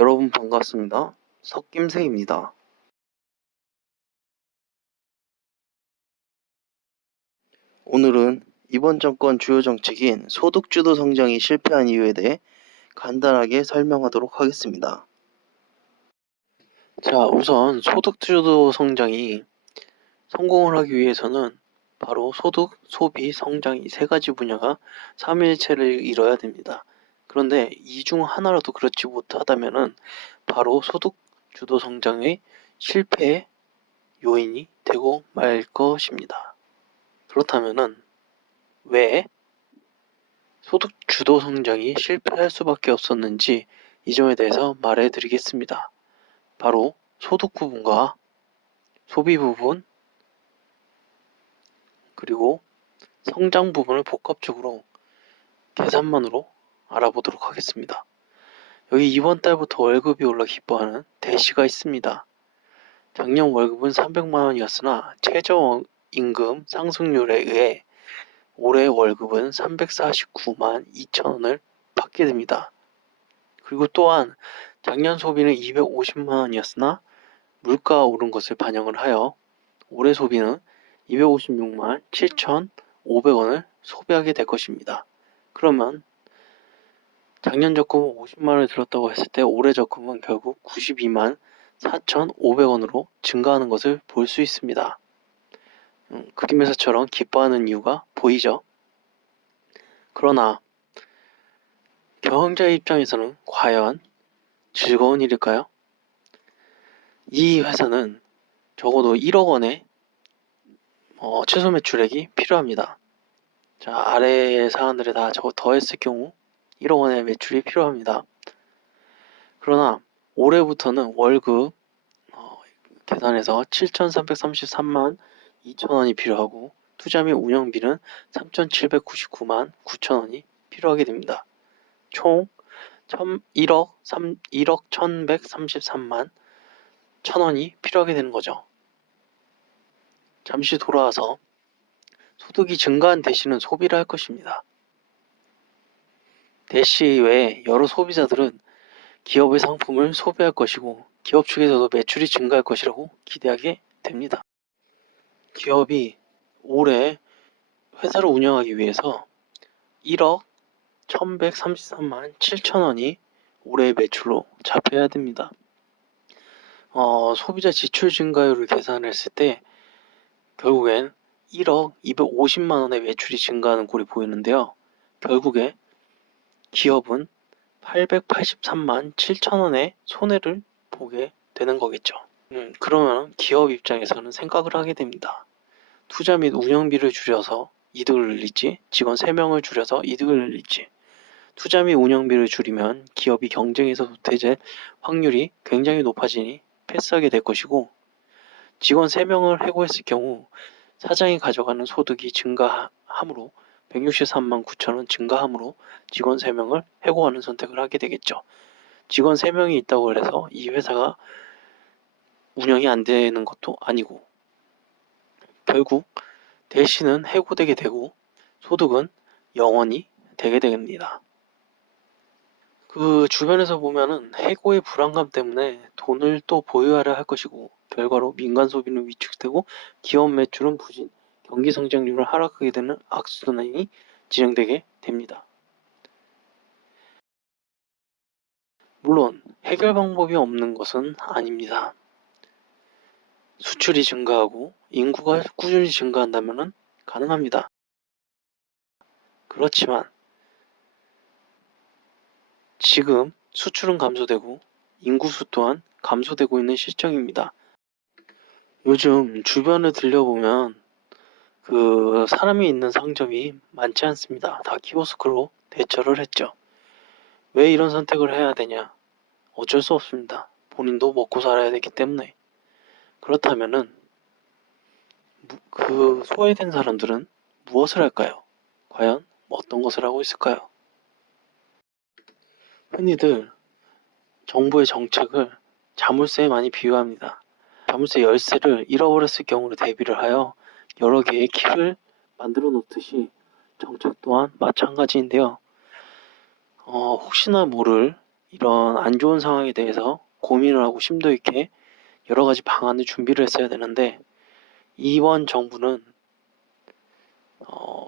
여러분 반갑습니다. 석김새입니다. 오늘은 이번 정권 주요 정책인 소득주도 성장이 실패한 이유에 대해 간단하게 설명하도록 하겠습니다. 자, 우선 소득주도 성장이 성공을 하기 위해서는 바로 소득, 소비, 성장 이 세 가지 분야가 삼위일체를 이뤄야 됩니다. 그런데 이 중 하나라도 그렇지 못하다면은 바로 소득주도 성장의 실패의 요인이 되고 말 것입니다. 그렇다면은 왜 소득 주도 성장이 실패할 수밖에 없었는지 이 점에 대해서 말해 드리겠습니다. 바로 소득 부분과 소비 부분 그리고 성장 부분을 복합적으로 계산만으로 알아보도록 하겠습니다. 여기 이번 달부터 월급이 올라 기뻐하는 대시가 있습니다. 작년 월급은 300만 원이었으나 최저임금 상승률에 의해 올해 월급은 349만 2천 원을 받게 됩니다. 그리고 또한 작년 소비는 250만 원이었으나 물가가 오른 것을 반영을 하여 올해 소비는 256만 7,500원을 소비하게 될 것입니다. 그러면 작년 적금은 50만 원을 들었다고 했을 때 올해 적금은 결국 92만 4,500원으로 증가하는 것을 볼 수 있습니다. 그림에서처럼 기뻐하는 이유가 보이죠? 그러나 경영자의 입장에서는 과연 즐거운 일일까요? 이 회사는 적어도 1억 원의 최소 매출액이 필요합니다. 자, 아래의 사안들을 다 더했을 경우 1억 원의 매출이 필요합니다. 그러나 올해부터는 월급 계산해서 7,333만 2천 원이 필요하고 투자 및 운영비는 3,799만 9천 원이 필요하게 됩니다. 총 1억 1,133만 1천 원이 필요하게 되는 거죠. 잠시 돌아와서 소득이 증가한 대신은 소비를 할 것입니다. 대시 외에 여러 소비자들은 기업의 상품을 소비할 것이고 기업 측에서도 매출이 증가할 것이라고 기대하게 됩니다. 기업이 올해 회사를 운영하기 위해서 1억 1,133만 7천 원이 올해의 매출로 잡혀야 됩니다. 소비자 지출 증가율을 계산했을 때 결국엔 1억 250만 원의 매출이 증가하는 꼴이 보이는데요. 결국에 기업은 883만 7천 원의 손해를 보게 되는 거겠죠. 그러면 기업 입장에서는 생각을 하게 됩니다. 투자 및 운영비를 줄여서 이득을 늘릴지, 직원 3명을 줄여서 이득을 늘릴지. 투자 및 운영비를 줄이면 기업이 경쟁에서 도태될 확률이 굉장히 높아지니 패스하게 될 것이고, 직원 3명을 해고했을 경우 사장이 가져가는 소득이 증가하므로 163만 9천 원 증가하므로 직원 3명을 해고하는 선택을 하게 되겠죠. 직원 3명이 있다고 해서 이 회사가 운영이 안 되는 것도 아니고 결국 대신은 해고되게 되고 소득은 영원히 되게 됩니다. 그 주변에서 보면은 해고의 불안감 때문에 돈을 또 보유하려 할 것이고 결과로 민간 소비는 위축되고 기업 매출은 부진, 경기 성장률을 하락하게 되는 악순환이 진행되게 됩니다. 물론 해결 방법이 없는 것은 아닙니다. 수출이 증가하고 인구가 꾸준히 증가한다면 가능합니다. 그렇지만 지금 수출은 감소되고 인구수 또한 감소되고 있는 실정입니다. 요즘 주변을 들려보면 그 사람이 있는 상점이 많지 않습니다. 다 키오스크로 대처를 했죠. 왜 이런 선택을 해야 되냐? 어쩔 수 없습니다. 본인도 먹고 살아야 되기 때문에. 그렇다면은 그 소외된 사람들은 무엇을 할까요? 과연 어떤 것을 하고 있을까요? 흔히들 정부의 정책을 자물쇠에 많이 비유합니다. 자물쇠 열쇠를 잃어버렸을 경우를 대비를 하여 여러 개의 키를 만들어 놓듯이 정책 또한 마찬가지인데요. 혹시나 모를 이런 안 좋은 상황에 대해서 고민을 하고 심도 있게 여러 가지 방안을 준비를 했어야 되는데, 이번 정부는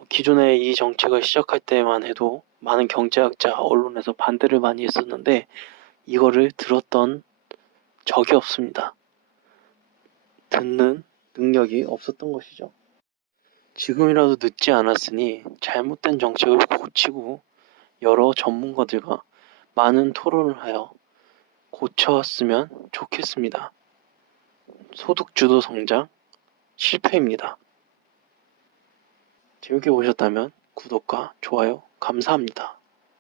기존에 이 정책을 시작할 때만 해도 많은 경제학자, 언론에서 반대를 많이 했었는데 이거를 들었던 적이 없습니다. 듣는 능력이 없었던 것이죠. 지금이라도 늦지 않았으니 잘못된 정책을 고치고 여러 전문가들과 많은 토론을 하여 고쳤으면 좋겠습니다. 소득주도 성장 실패입니다. 재밌게 보셨다면 구독과 좋아요 감사합니다.